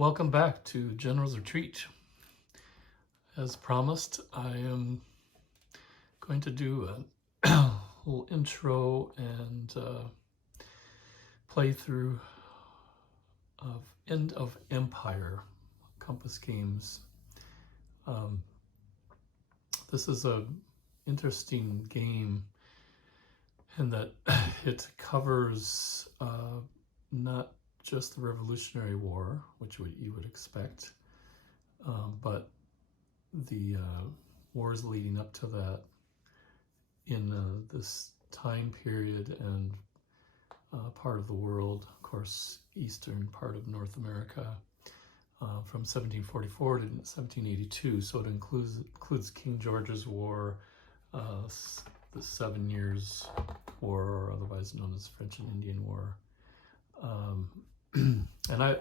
Welcome back to General's Retreat. As promised, I am going to do a little intro and playthrough of End of Empire Compass Games. This is a interesting game in that it covers not just the Revolutionary War, which you would expect, but the wars leading up to that in this time period and part of the world, of course, eastern part of North America, from 1744 to 1782. So it includes King George's War, the 7 Years' War, or otherwise known as French and Indian War. And I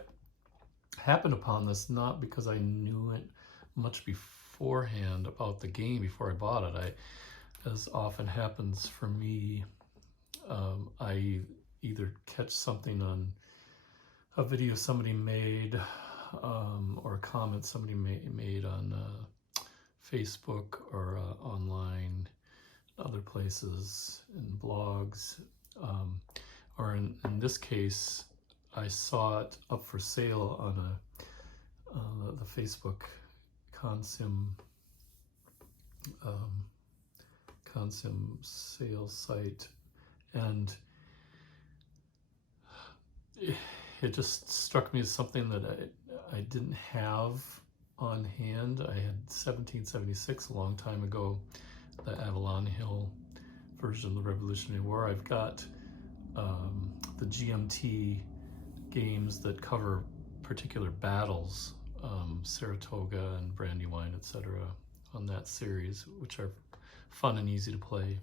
happened upon this not because I knew it much beforehand about the game before I bought it. As often happens for me, I either catch something on a video somebody made or a comment somebody made on Facebook or online, other places, in blogs, or in this case, I saw it up for sale on the Facebook consim sales site, and it just struck me as something that I didn't have on hand. I had 1776 a long time ago, the Avalon Hill version of the Revolutionary War. I've got the GMT games that cover particular battles, Saratoga and Brandywine, etc., on that series, which are fun and easy to play,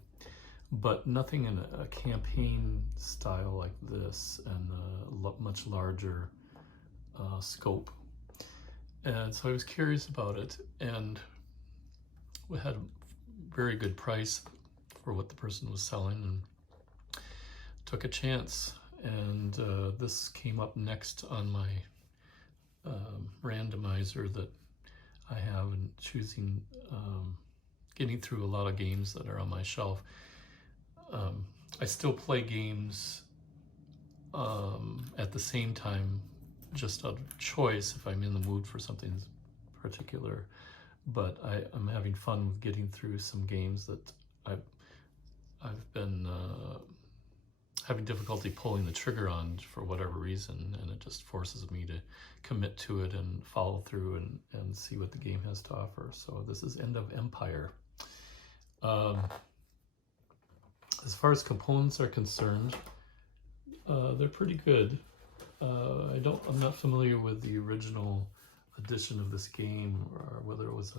but nothing in a campaign style like this, and a much larger scope. And so I was curious about it, and we had a very good price for what the person was selling, and took a chance. And this came up next on my randomizer that I have, and choosing, getting through a lot of games that are on my shelf. I still play games at the same time, just out of choice if I'm in the mood for something particular. But I'm having fun with getting through some games that I've been having difficulty pulling the trigger on for whatever reason, and it just forces me to commit to it and follow through and see what the game has to offer. So this is End of Empire. As far as components are concerned, they're pretty good. I'm not familiar with the original edition of this game, or whether it was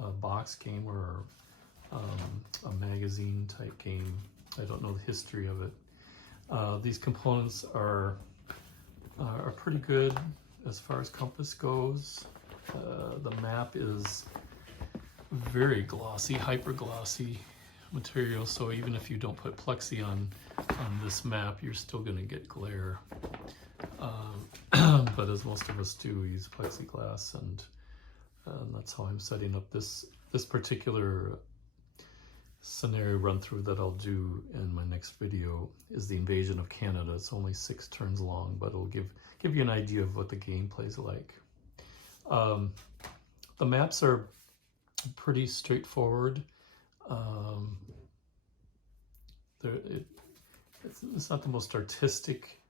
a box game or a magazine type game. I don't know the history of it. These components are pretty good as far as compass goes. The map is very glossy, hyper glossy material, so even if you don't put plexi on this map, you're still going to get glare. But as most of us do, we use plexiglass, and that's how I'm setting up this particular scenario run through that I'll do in my next video. Is the invasion of Canada. It's only 6 turns long, but it'll give you an idea of what the gameplay is like. The maps are pretty straightforward. It's not the most artistic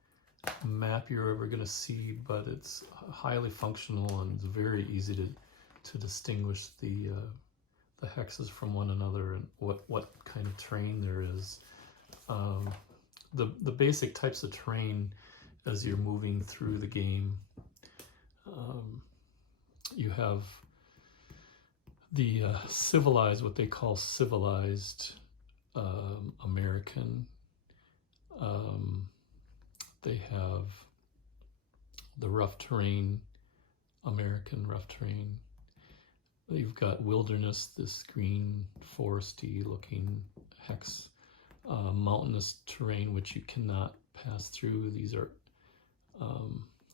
map you're ever going to see, but it's highly functional, and it's very easy to distinguish the hexes from one another, and what kind of terrain there is. The basic types of terrain as you're moving through the game, you have the civilized, what they call civilized American. They have the rough terrain, American rough terrain. You've got wilderness, this green foresty looking hex, mountainous terrain which you cannot pass through. These are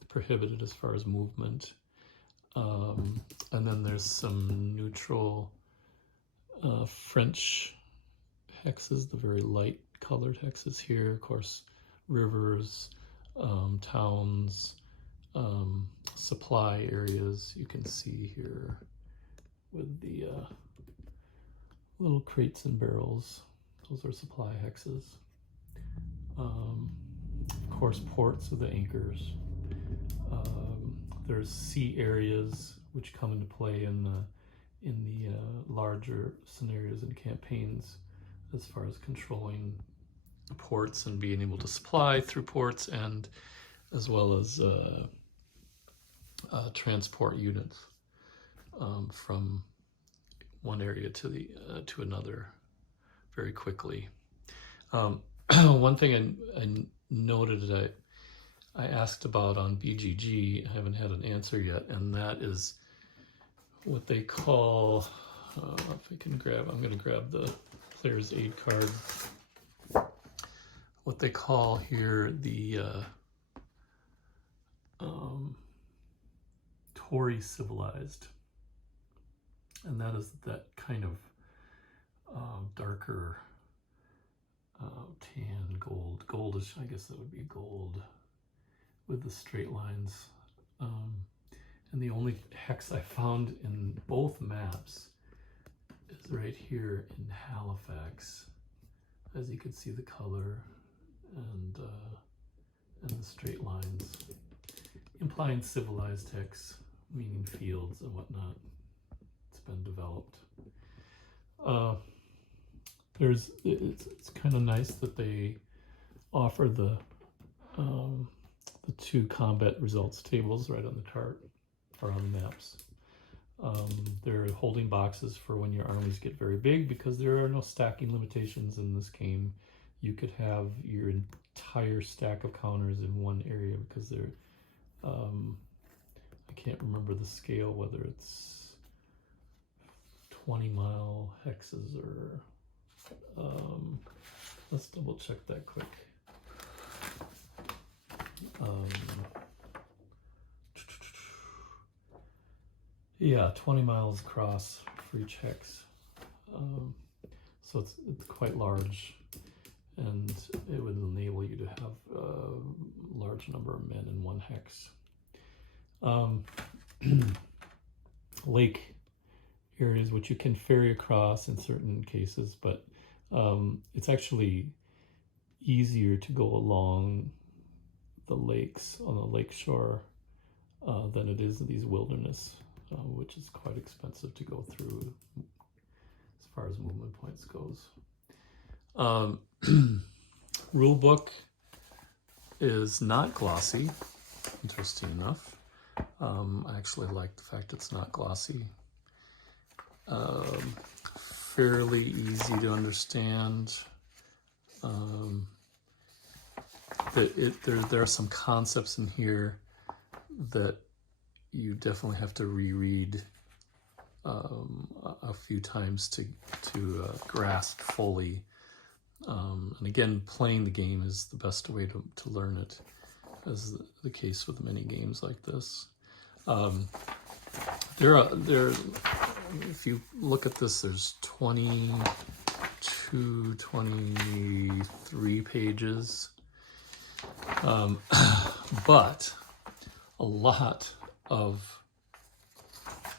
prohibited as far as movement. And then there's some neutral French hexes, the very light colored hexes here. Of course, rivers, towns, supply areas you can see here with the little crates and barrels. Those are supply hexes. Of course, ports are the anchors. There's sea areas which come into play in the larger scenarios and campaigns as far as controlling ports and being able to supply through ports, and as well as transport units from one area to another very quickly. One thing I noted that I asked about on BGG, I haven't had an answer yet, and that is what they call, if I can grab, I'm going to grab the player's aid card, what they call here the Tory civilized, and that is that kind of darker tan, goldish, I guess that would be gold, with the straight lines. And the only hex I found in both maps is right here in Halifax. As you can see, the color and the straight lines, implying civilized hex, meaning fields and whatnot. It's been developed. It's kind of nice that they offer the two combat results tables right on the chart or on the maps. They're holding boxes for when your armies get very big, because there are no stacking limitations in this game. You could have your entire stack of counters in one area, because they're I can't remember the scale, whether it's 20-mile hexes or let's double check that quick. Yeah, 20 miles across for each hex. So it's quite large, and it would enable you to have a large number of men in one hex. Lake areas which you can ferry across in certain cases, but it's actually easier to go along the lakes on the lake shore than it is in these wilderness, which is quite expensive to go through as far as movement points goes. Rule book is not glossy, interesting enough. I actually like the fact it's not glossy. Fairly easy to understand. There are some concepts in here that you definitely have to reread a few times to grasp fully. And again, playing the game is the best way to learn it, as the case with many games like this. If you look at this, there's 22, 23 pages. But a lot of,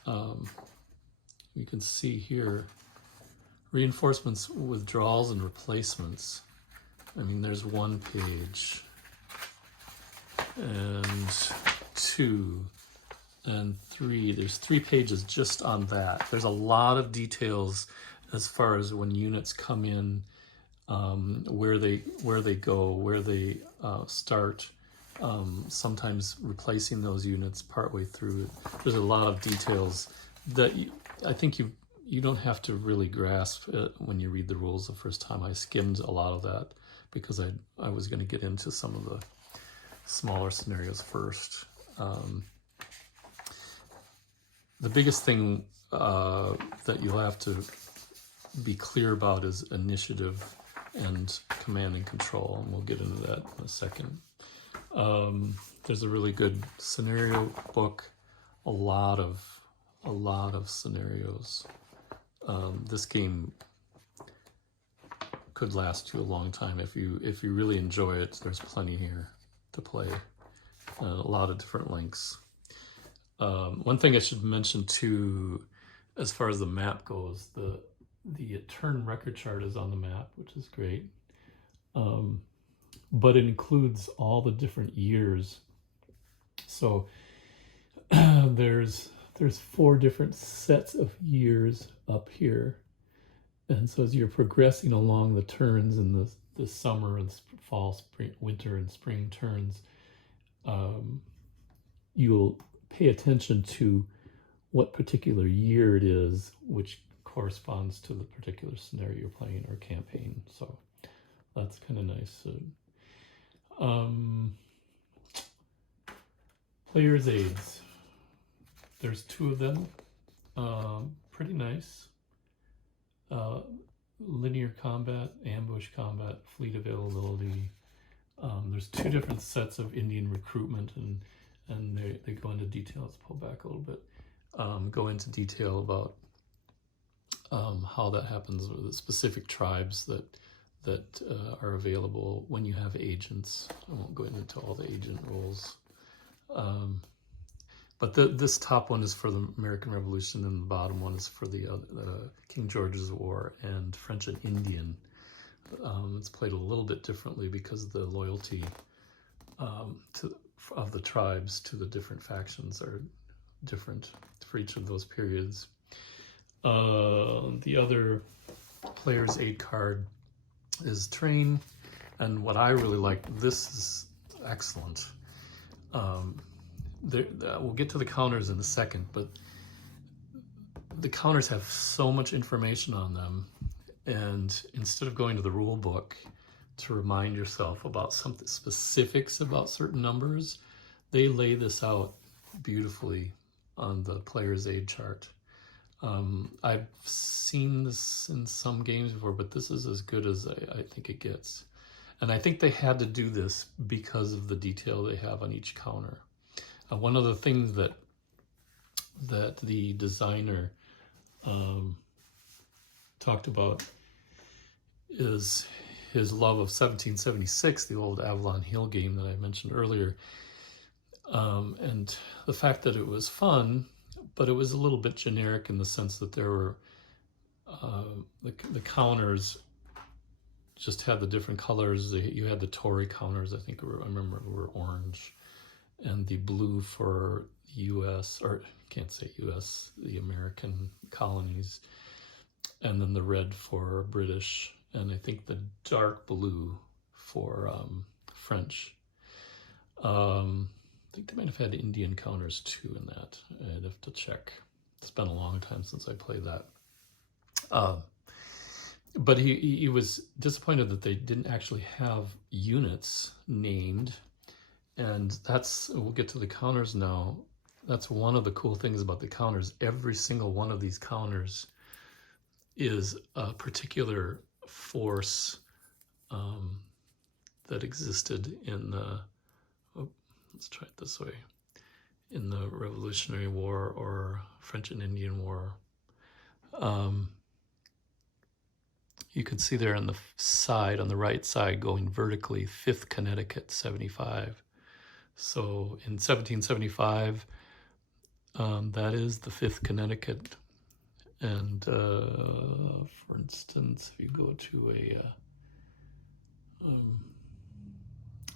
you can see here, reinforcements, withdrawals, and replacements. I mean, there's 1 page, and 2, and 3. There's 3 pages just on that. There's a lot of details as far as when units come in, where they go, where they start, sometimes replacing those units partway through. There's a lot of details that I think you don't have to really grasp it when you read the rules the first time. I skimmed a lot of that because I was going to get into some of the smaller scenarios first. The biggest thing that you'll have to be clear about is initiative and command and control, and we'll get into that in a second. There's a really good scenario book, a lot of scenarios. This game could last you a long time if you really enjoy it. There's plenty here to play, a lot of different lengths. One thing I should mention too, as far as the map goes, the turn record chart is on the map, which is great. But it includes all the different years. So there's 4 different sets of years up here. And so as you're progressing along the turns in the summer and fall, spring, winter, and spring turns, you'll pay attention to what particular year it is, which corresponds to the particular scenario you're playing or campaign. So that's kind of nice. Player's aids. There's 2 of them. Pretty nice. Linear combat, ambush combat, fleet availability. There's 2 different sets of Indian recruitment, and they go into detail. Let's pull back a little bit. Go into detail about how that happens, or the specific tribes that are available when you have agents. I won't go into all the agent roles. But this top one is for the American Revolution, and the bottom one is for the King George's War and French and Indian. It's played a little bit differently because of the loyalty of the tribes to the different factions are different for each of those periods. The other player's aid card is Train, and what I really like, this is excellent. We'll get to the counters in a second, but the counters have so much information on them, and instead of going to the rule book to remind yourself about something specifics about certain numbers, they lay this out beautifully on the player's aid chart. I've seen this in some games before, but this is as good as I think it gets. And I think they had to do this because of the detail they have on each counter. One of the things that the designer talked about is his love of 1776, the old Avalon Hill game that I mentioned earlier, and the fact that it was fun, but it was a little bit generic in the sense that there were the counters just had the different colors. You had the Tory counters, I remember were orange, and the blue for U.S., or I can't say U.S., the American colonies, and then the red for British, and I think the dark blue for French. I think they might have had Indian counters too in that. I'd have to check. It's been a long time since I played that. But he was disappointed that they didn't actually have units named. And we'll get to the counters now. That's one of the cool things about the counters. Every single one of these counters is a particular force that existed in let's try it this way, in the Revolutionary War or French and Indian War. You can see there on the side, on the right side, going vertically, 5th Connecticut, 75. So in 1775, that is the 5th Connecticut. And for instance, if you go to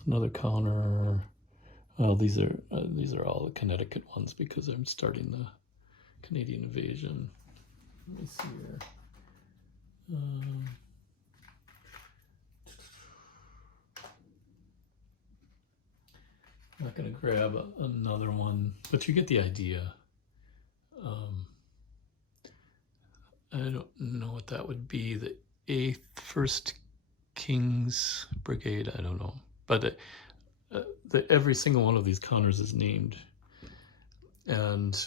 another counter, well, these are all the Connecticut ones because I'm starting the Canadian invasion. Let me see here. I'm not going to grab another one, but you get the idea. I don't know what that would be. The 8th 1st Kings Brigade, I don't know. But every single one of these counters is named. And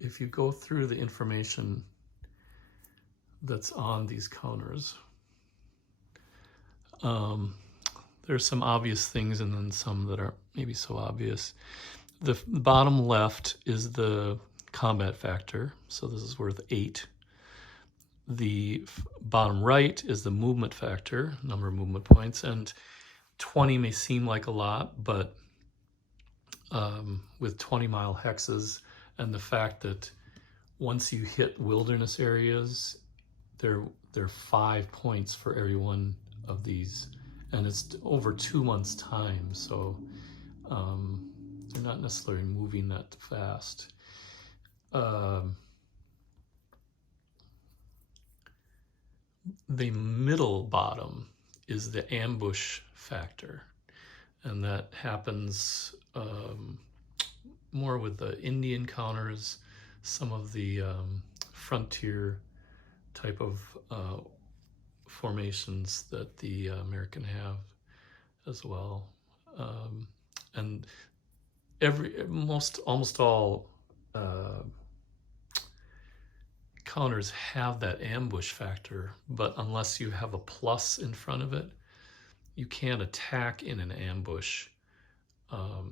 if you go through the information that's on these counters, there's some obvious things and then some that aren't maybe so obvious. The bottom left is the combat factor, so this is worth 8. The bottom right is the movement factor, number of movement points, and 20 may seem like a lot, but with 20-mile hexes and the fact that once you hit wilderness areas, there are 5 points for every one of these, and it's over 2 months' time, so they're not necessarily moving that fast. The middle bottom is the ambush factor, and that happens more with the Indian counters, some of the frontier type of formations that the American have as well. And almost all counters have that ambush factor, but unless you have a plus in front of it, you can't attack in an ambush.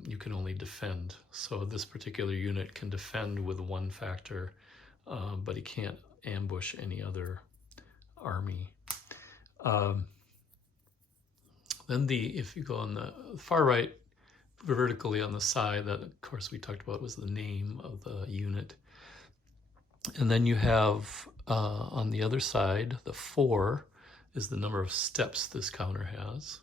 You can only defend. So this particular unit can defend with 1 factor, but he can't ambush any other army. Then if you go on the far right, vertically on the side, that of course we talked about was the name of the unit. And then you have on the other side, the 4 is the number of steps this counter has.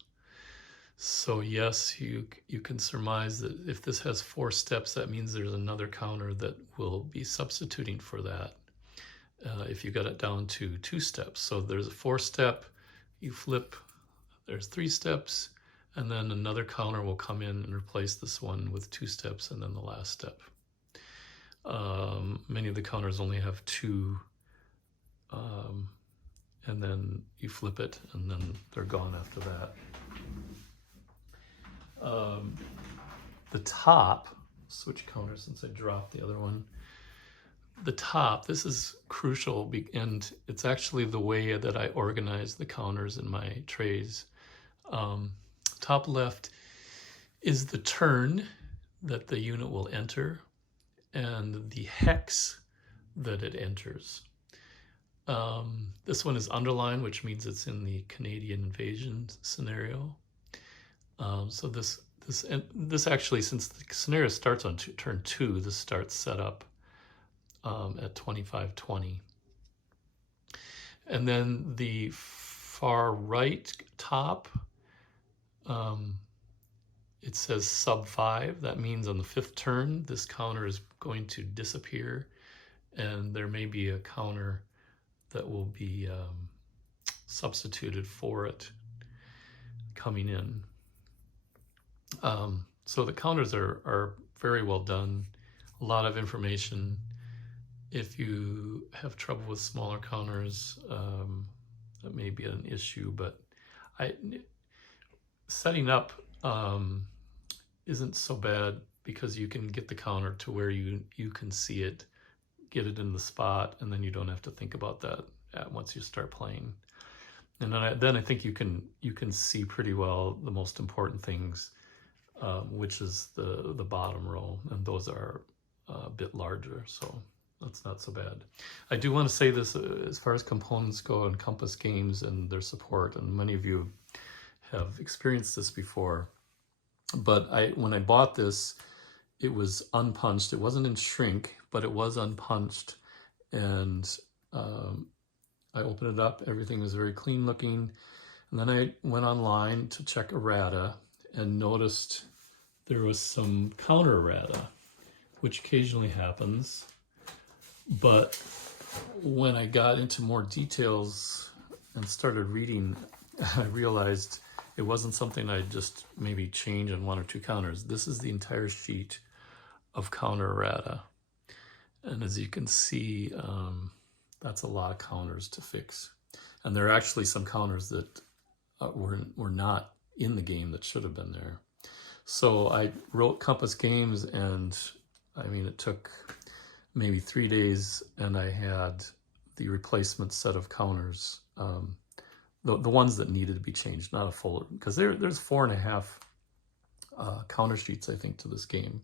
So yes, you can surmise that if this has 4 steps, that means there's another counter that will be substituting for that. If you got it down to 2 steps. So there's a 4-step, you flip, there's 3 steps, and then another counter will come in and replace this one with 2 steps and then the last step. Many of the counters only have 2, and then you flip it and then they're gone after that. The top, switch counter since I dropped the other one. The top, this is crucial, and it's actually the way that I organize the counters in my trays. Top left is the turn that the unit will enter and the hex that it enters. This one is underlined, which means it's in the Canadian invasion scenario. So this actually, since the scenario starts on turn 2, this starts set up at 2520. And then the far right top, it says sub 5. That means on the 5th turn, this counter is going to disappear, and there may be a counter that will be substituted for it coming in. So the counters are very well done, a lot of information. If you have trouble with smaller counters, that may be an issue, but setting up isn't so bad because you can get the counter to where you can see it, get it in the spot, and then you don't have to think about that once you start playing. And then I think you can see pretty well the most important things, which is the bottom row, and those are a bit larger, so that's not so bad. I do want to say this as far as components go and Compass Games and their support, and many of you have experienced this before, but when I bought this, it was unpunched. It wasn't in shrink, but it was unpunched, and I opened it up. Everything was very clean looking, and then I went online to check Errata and noticed there was some counter errata, which occasionally happens. But when I got into more details and started reading, I realized it wasn't something I'd just maybe change on 1 or 2 counters. This is the entire sheet of counter errata. And as you can see, that's a lot of counters to fix. And there are actually some counters that were not in the game that should have been there. So I wrote Compass Games, and I mean, it took maybe 3 days, and I had the replacement set of counters the ones that needed to be changed, not a full, because there's 4.5 counter sheets, I think, to this game.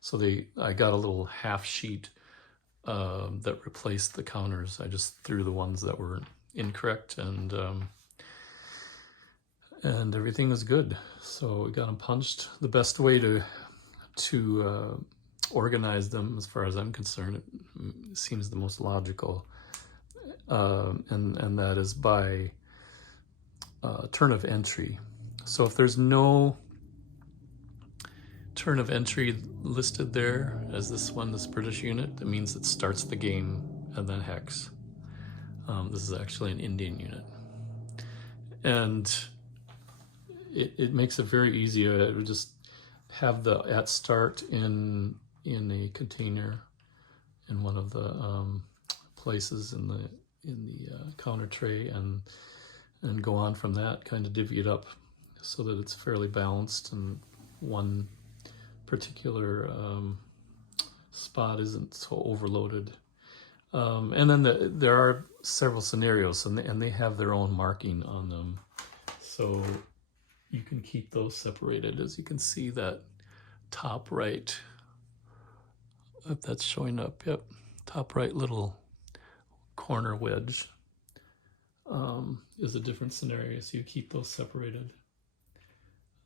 So I got a little half sheet that replaced the counters. I just threw the ones that were incorrect, and everything was good. So we got them punched. The best way to organize them, as far as I'm concerned, it seems the most logical, and that is by turn of entry. So if there's no turn of entry listed there as this one, this British unit, that means it starts the game and then hex. This is actually an Indian unit, and it makes it very easy. I would just have the at start in a container in one of the places in the counter tray, and go on from that, kind of divvy it up so that it's fairly balanced and one particular spot isn't so overloaded. And then there are several scenarios, and they have their own marking on them, so you can keep those separated. As you can see, that top right, if that's showing up, yep, top right little corner wedge is a different scenario, so you keep those separated.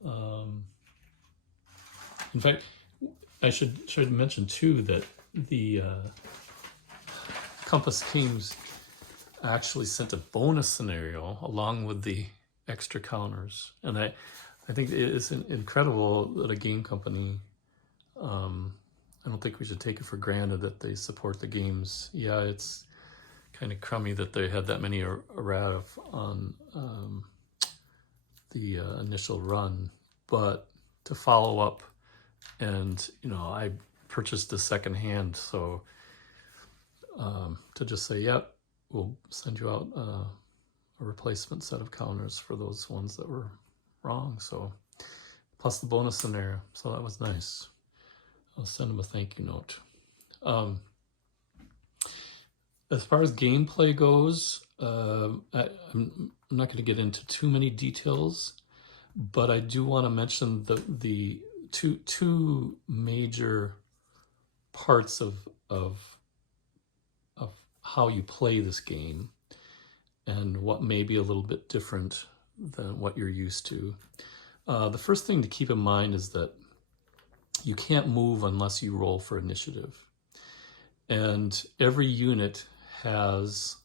In fact, I should mention too that the Compass Kings actually sent a bonus scenario along with the extra counters, and I think it is incredible that a game company, I don't think we should take it for granted that they support the games. Yeah, it's kind of crummy that they had that many errata on the initial run, but to follow up, and I purchased the second hand, so to just say, yep, we'll send you out a replacement set of counters for those ones that were wrong. So plus the bonus scenario, so that was nice. I'll send them a thank you note. As far as gameplay goes, I'm not going to get into too many details, but I do want to mention the two major parts of how you play this game, and what may be a little bit different than what you're used to. The first thing to keep in mind is that you can't move unless you roll for initiative. And every unit has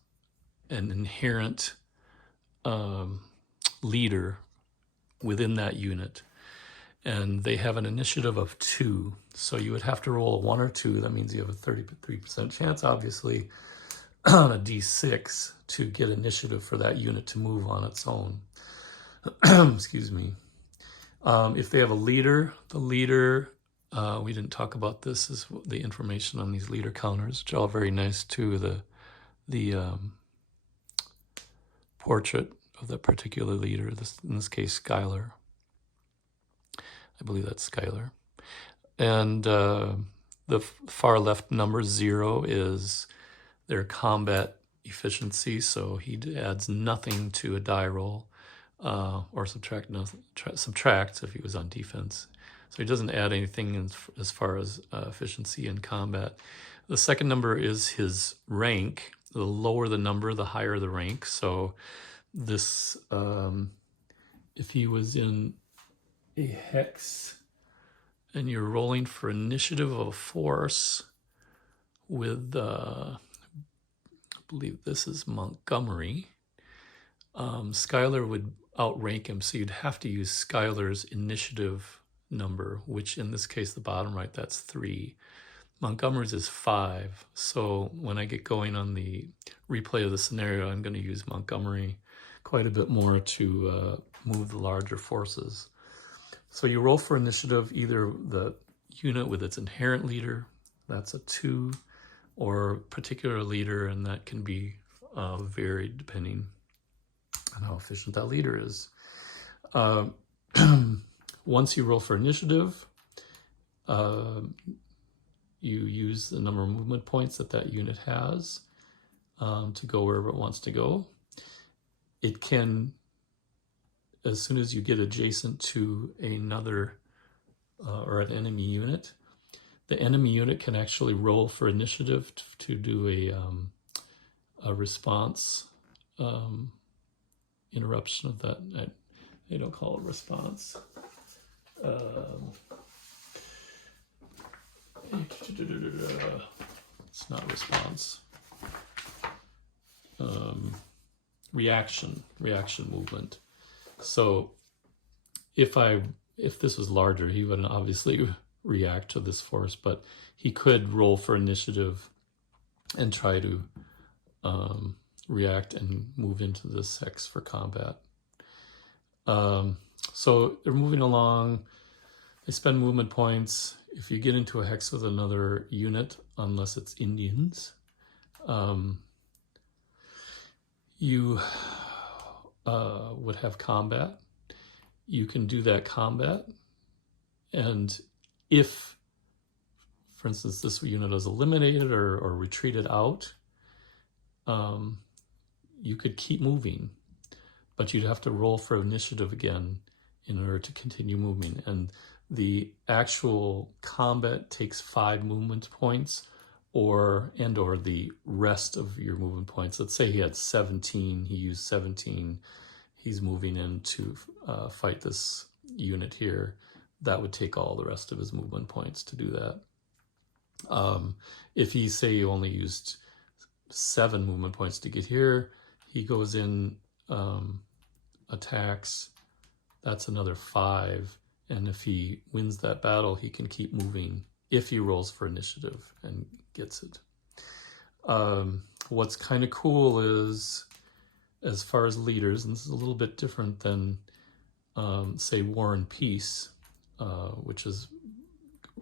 an inherent leader within that unit. And they have an initiative of 2. So you would have to roll a 1 or 2. That means you have a 33% chance, obviously, on a d6 to get initiative for that unit to move on its own. Excuse me. If they have a leader, the leader, we didn't talk about this, is the information on these leader counters, which are all very nice too. The portrait of that particular leader, in this case, Skylar. I believe that's Skylar. And the far left number 0 is their combat efficiency, so he adds nothing to a die roll, or subtracts if he was on defense. So he doesn't add anything as far as efficiency in combat. The second number is his rank. The lower the number, the higher the rank. So this, if he was in a hex and you're rolling for initiative of a force with, I believe this is Montgomery, Skylar would outrank him, so you'd have to use Skylar's initiative number, which in this case, the bottom right, that's 3. Montgomery's is 5. So when I get going on the replay of the scenario, I'm going to use Montgomery quite a bit more to move the larger forces. So you roll for initiative, either the unit with its inherent leader, that's a 2, or particular leader, and that can be varied depending on how efficient that leader is. Once you roll for initiative, you use the number of movement points that unit has to go wherever it wants to go. it can, as soon as you get adjacent to another or an enemy unit, the enemy unit can actually roll for initiative to do a response interruption of that. They don't call it response. It's not response. Reaction movement. So if this was larger, he would obviously react to this force, but he could roll for initiative and try to react and move into this hex for combat. So they're moving along. They spend movement points. If you get into a hex with another unit, unless it's Indians, you would have combat. You can do that combat, and if, for instance, this unit is eliminated or retreated out, you could keep moving, but you'd have to roll for initiative again in order to continue moving. And the actual combat takes 5 movement points, or the rest of your movement points. Let's say he had 17, he used 17, he's moving in to fight this unit here. That would take all the rest of his movement points to do that. If he, say, you only used 7 movement points to get here, he goes in, attacks, that's another 5. And if he wins that battle, he can keep moving if he rolls for initiative and gets it. What's kind of cool is, as far as leaders, and this is a little bit different than, say, War and Peace, which is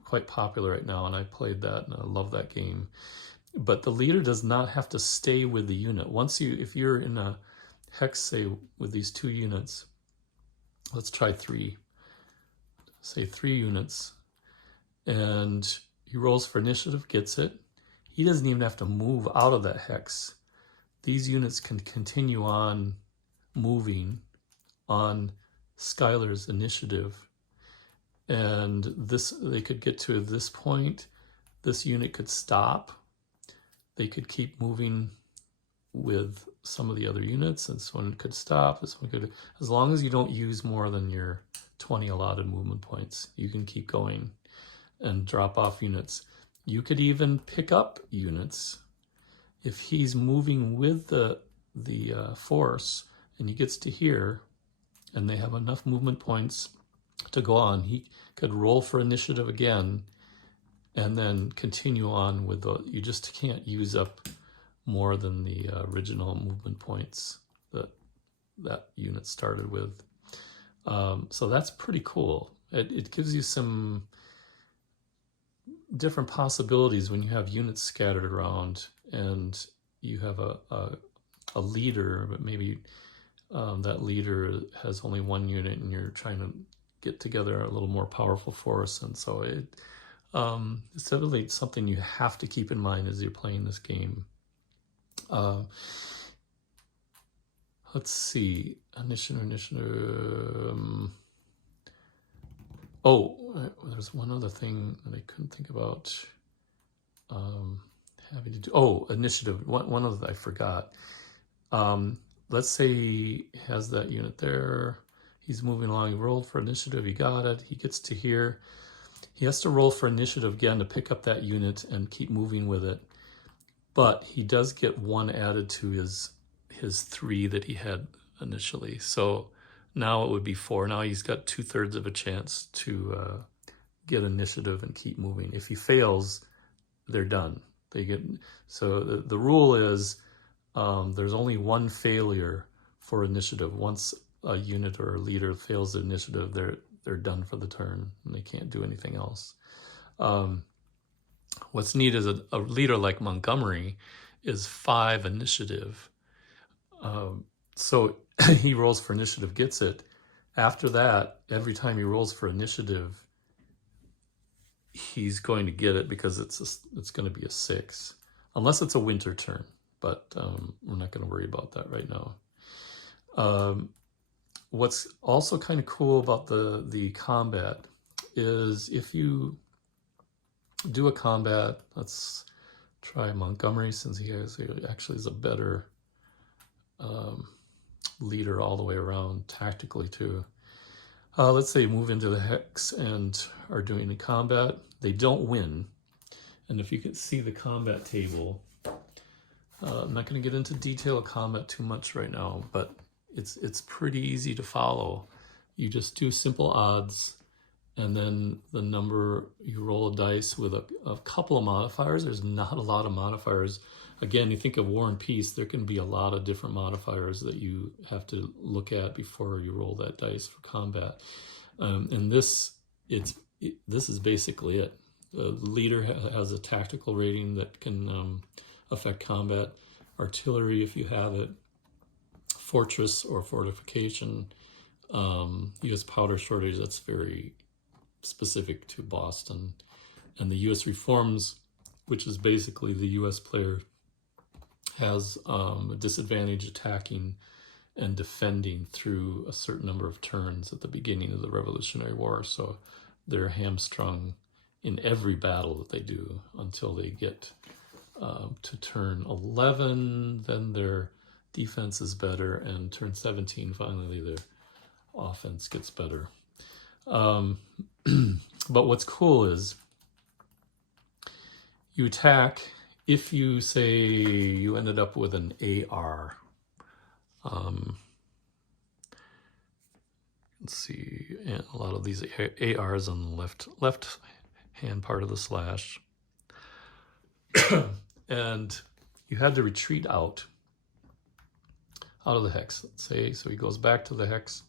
quite popular right now, and I played that and I love that game. But the leader does not have to stay with the unit. If you're in a hex, say, with these 2 units, let's try 3. Say 3 units, and he rolls for initiative, gets it. He doesn't even have to move out of that hex. These units can continue on moving on Skylar's initiative, and they could get to this point. This unit could stop. They could keep moving with some of the other units, and this one could stop. This one could, as long as you don't use more than your 20 allotted movement points, you can keep going and drop off units. You could even pick up units if he's moving with the force and he gets to here and they have enough movement points to go on. He could roll for initiative again and then continue on with you just can't use up more than the original movement points that unit started with. So that's pretty cool. It gives you some different possibilities when you have units scattered around and you have a leader, but maybe that leader has only 1 unit and you're trying to get together a little more powerful force. And so it's definitely something you have to keep in mind as you're playing this game. Let's see, initiative. There's one other thing that I couldn't think about having to do. Oh, initiative. One other I forgot. Let's say he has that unit there. He's moving along. He rolled for initiative. He got it. He gets to here. He has to roll for initiative again to pick up that unit and keep moving with it. But he does get 1 added to his 3 that he had initially. So now it would be 4. Now he's got 2/3 of a chance to get initiative and keep moving. If he fails, they're done. So the rule is there's only 1 failure for initiative. Once a unit or a leader fails the initiative, they're done for the turn and they can't do anything else. What's neat is a leader like Montgomery is 5 initiative. So he rolls for initiative, gets it. After that, every time he rolls for initiative, he's going to get it because it's going to be a 6, unless it's a winter turn. But we're not going to worry about that right now. What's also kind of cool about the combat is if you do a combat, let's try Montgomery since he actually is a better leader all the way around tactically too. Let's say you move into the hex and are doing a combat. They don't win. And if you can see the combat table, I'm not going to get into detail of combat too much right now, but it's pretty easy to follow. You just do simple odds, and then the number, you roll a dice with a couple of modifiers. There's not a lot of modifiers. Again, you think of War and Peace, there can be a lot of different modifiers that you have to look at before you roll that dice for combat. And this is basically it. The leader has a tactical rating that can affect combat. Artillery, if you have it. Fortress or fortification. U.S. powder shortage, that's very specific to Boston. And the U.S. reforms, which is basically the U.S. player has a disadvantage attacking and defending through a certain number of turns at the beginning of the Revolutionary War. So they're hamstrung in every battle that they do until they get to turn 11, then their defense is better, and turn 17, finally their offense gets better. But what's cool is you attack if you say you ended up with an AR. Let's see, and a lot of these ARs on the left hand part of the slash. And you had to retreat out of the hex, let's say. So he goes back to the hex.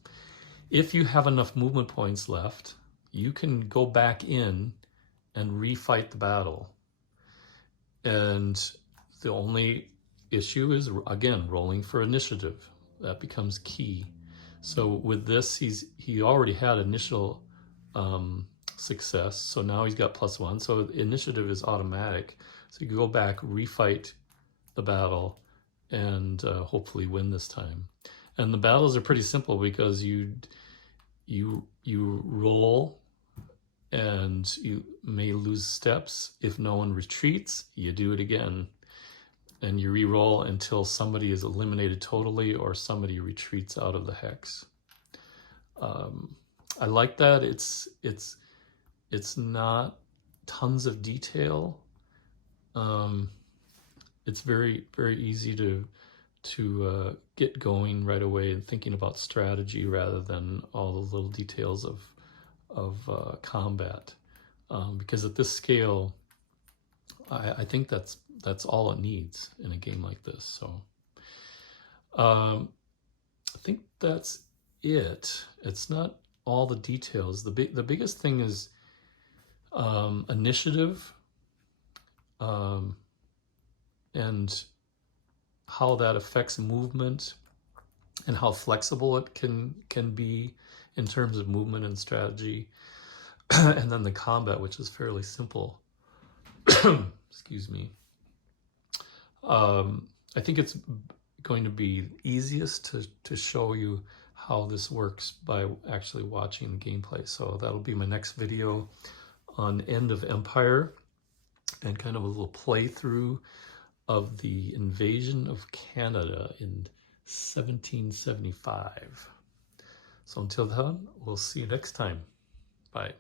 If you have enough movement points left, you can go back in and refight the battle. And the only issue is, again, rolling for initiative. That becomes key. So with this, he already had initial success, so now he's got +1. So initiative is automatic. So you can go back, refight the battle, and hopefully win this time. And the battles are pretty simple because you roll, and you may lose steps. If no one retreats, you do it again, and you re-roll until somebody is eliminated totally or somebody retreats out of the hex. I like that. It's not tons of detail. It's very, very easy to get going right away and thinking about strategy rather than all the little details of combat. Because at this scale, I think that's all it needs in a game like this. So I think that's it. It's not all the details. The biggest thing is initiative, and how that affects movement and how flexible it can be in terms of movement and strategy. And then the combat, which is fairly simple. Excuse me. I think it's going to be easiest to show you how this works by actually watching the gameplay. So that'll be my next video on End of Empire and kind of a little playthrough of the invasion of Canada in 1775. So until then, we'll see you next time. Bye.